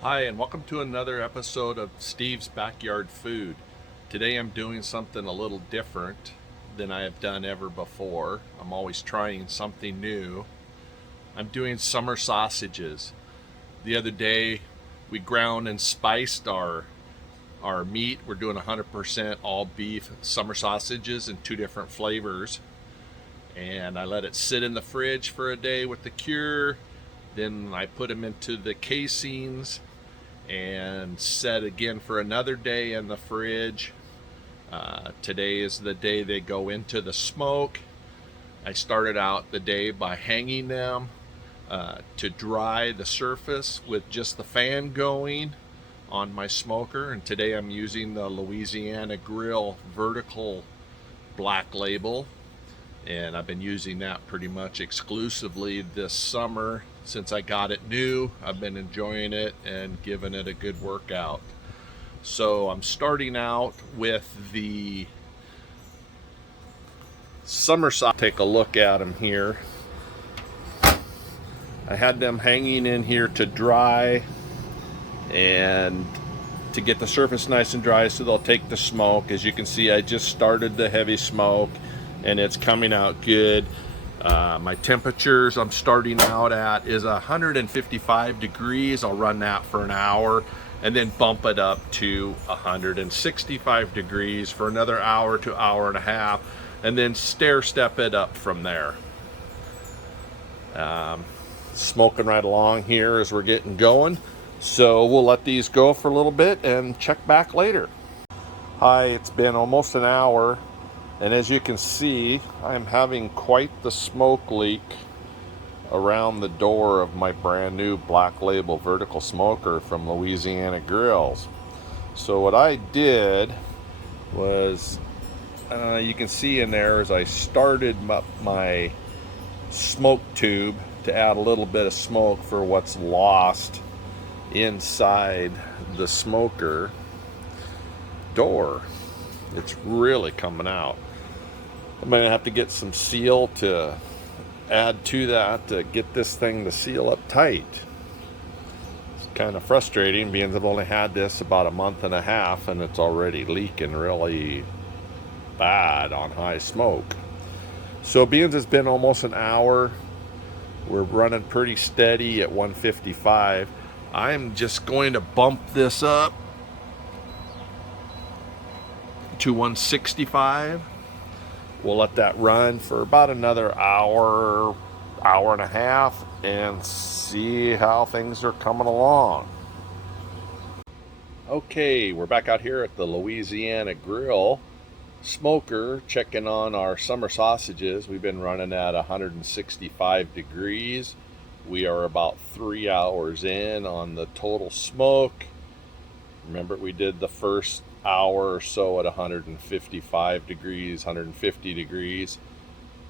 Hi, and welcome to another episode of Steve's Backyard Food. Today I'm doing something a little different than I have done ever before. I'm always trying something new. I'm doing summer sausages. The other day we ground and spiced our meat. We're doing 100% all beef summer sausages in two different flavors. And I let it sit in the fridge for a day with the cure. Then I put them into the casings and set again for another day in the fridge. Today is the day they go into the smoke. I started out the day by hanging them to dry the surface with just the fan going on my smoker, and today I'm using the Louisiana Grill vertical black label, and I've been using that pretty much exclusively this summer. Since I got it new, I've been enjoying it and giving it a good workout. So I'm starting out with the summer sausage. Take a look at them here. I had them hanging in here to dry and to get the surface nice and dry so they'll take the smoke. As you can see, I just started the heavy smoke and it's coming out good. My temperatures I'm starting out at is 155 degrees. I'll run that for an hour and then bump it up to 165 degrees for another hour to hour and a half, and then stair step it up from there. Smoking right along here as we're getting going. So we'll let these go for a little bit and check back later. Hi, it's been almost an hour. And as you can see, I'm having quite the smoke leak around the door of my brand new black label vertical smoker from Louisiana Grills. So what I did was, you can see in there as I started my smoke tube to add a little bit of smoke for what's lost inside the smoker door. It's really coming out. I'm going to have to get some seal to add to that to get this thing to seal up tight. It's kind of frustrating being I've only had this about a month and a half and it's already leaking really bad on high smoke. So being it's been almost an hour, we're running pretty steady at 155. I'm just going to bump this up to 165. We'll let that run for about another hour and a half and see how things are coming along. Okay, we're back out here at the Louisiana Grill smoker checking on our summer sausages. We've been running at 165 degrees. We are about 3 hours in on the total smoke. Remember, we did the first hour or so at 155 degrees, 150 degrees.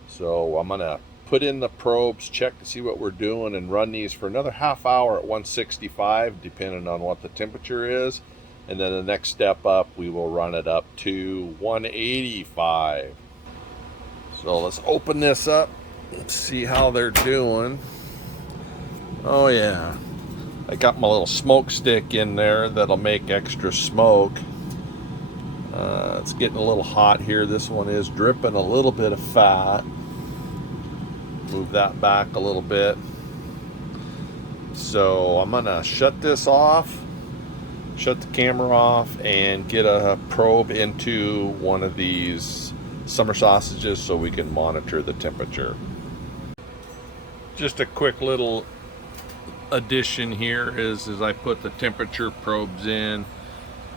So I'm going to put in the probes, check to see what we're doing, and run these for another half hour at 165, depending on what the temperature is. And then the next step up, we will run it up to 185. So let's open this up and see how they're doing. Oh yeah, I got my little smoke stick in there that'll make extra smoke. It's getting a little hot here. This one is dripping a little bit of fat. Move that back a little bit. So I'm gonna shut this off, shut the camera off, and get a probe into one of these summer sausages so we can monitor the temperature. Just a quick little addition here is as I put the temperature probes in.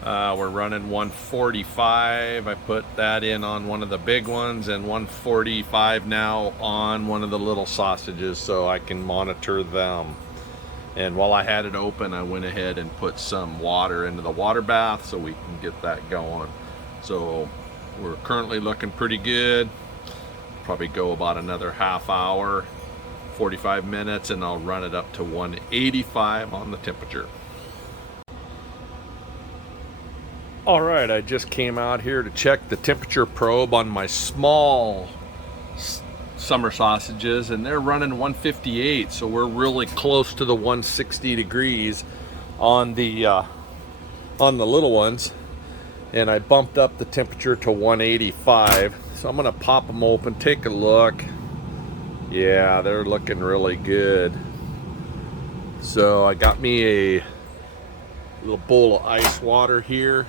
We're running 145. I put that in on one of the big ones, and 145 now on one of the little sausages so I can monitor them. And while I had it open, I went ahead and put some water into the water bath so we can get that going. So we're currently looking pretty good. Probably go about another half hour, 45 minutes, and I'll run it up to 185 on the temperature. All right, I just came out here to check the temperature probe on my small summer sausages, and they're running 158, so we're really close to the 160 degrees on the little ones, and I bumped up the temperature to 185. So I'm gonna pop them open, take a look. Yeah, they're looking really good. So I got me a little bowl of ice water here,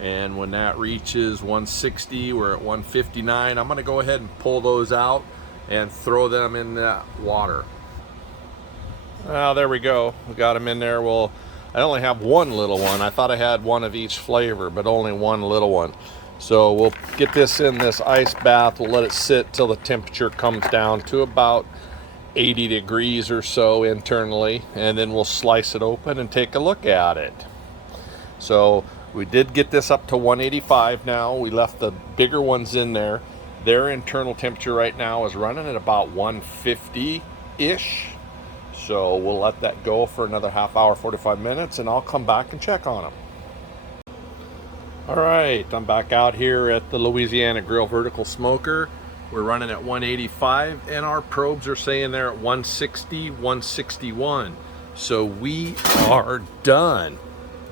and when that reaches 160, we're at 159. I'm gonna go ahead and pull those out and throw them in that water. Well, there we go. We got them in there. Well, I only have one little one. I thought I had one of each flavor, but only one little one. So we'll get this in this ice bath. We'll let it sit till the temperature comes down to about 80 degrees or so internally, and then we'll slice it open and take a look at it. So we did get this up to 185 now. We left the bigger ones in there. Their internal temperature right now is running at about 150-ish. So we'll let that go for another half hour, 45 minutes, and I'll come back and check on them. All right, I'm back out here at the Louisiana Grill Vertical Smoker. We're running at 185, and our probes are saying they're at 160, 161. So we are done.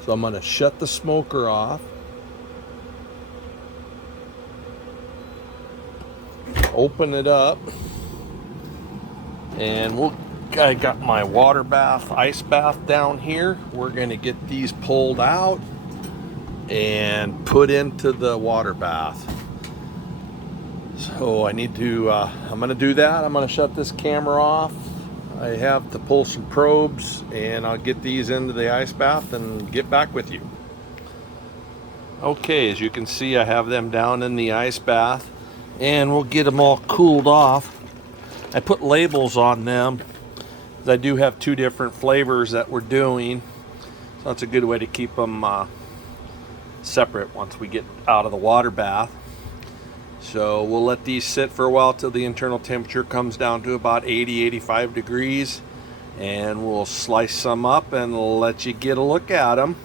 So I'm gonna shut the smoker off. Open it up, and I got my water bath, ice bath down here. We're gonna get these pulled out and put into the water bath. So I need to, I'm gonna do that. I'm gonna shut this camera off. I have to pull some probes, and I'll get these into the ice bath and get back with you. Okay, as you can see, I have them down in the ice bath, and we'll get them all cooled off. I put labels on them. I do have two different flavors that we're doing, so that's a good way to keep them separate once we get out of the water bath. So we'll let these sit for a while till the internal temperature comes down to about 80-85 degrees, and we'll slice some up and let you get a look at them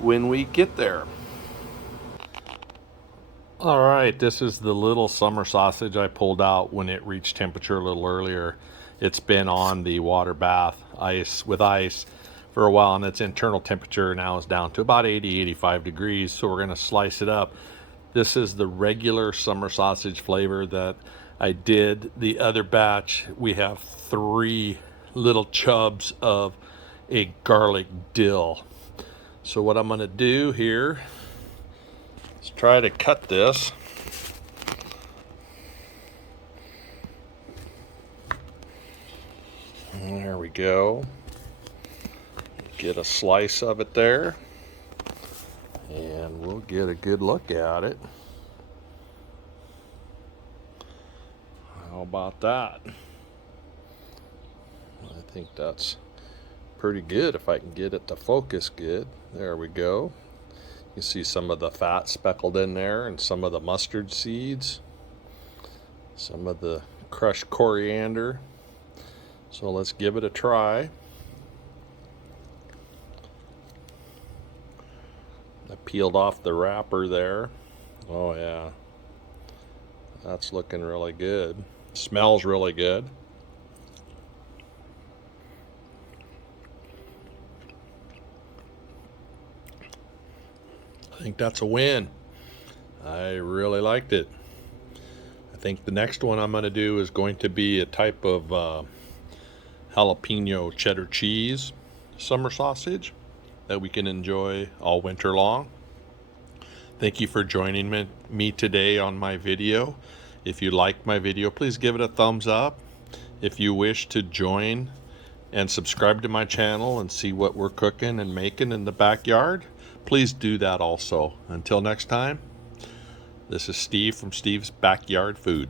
when we get there. All right, this is the little summer sausage I pulled out when it reached temperature a little earlier. It's been on the water bath with ice for a while, and its internal temperature now is down to about 80-85 degrees. So we're gonna slice it up. This is the regular summer sausage flavor that I did. The other batch, we have 3 little chubs of a garlic dill. So what I'm gonna do here is try to cut this. And there we go. Get a slice of it there, and we'll get a good look at it. How about that? I think that's pretty good if I can get it to focus good. There we go. You see some of the fat speckled in there, and some of the mustard seeds, some of the crushed coriander. So let's give it a try. I peeled off the wrapper there. Oh yeah, that's looking really good. Smells really good. I think that's a win. I really liked it. I think the next one I'm going to do is going to be a type of jalapeno cheddar cheese summer sausage that we can enjoy all winter long. Thank you for joining me today on my video. If you liked my video, please give it a thumbs up. If you wish to join and subscribe to my channel and see what we're cooking and making in the backyard, please do that also. Until next time, this is Steve from Steve's Backyard Food.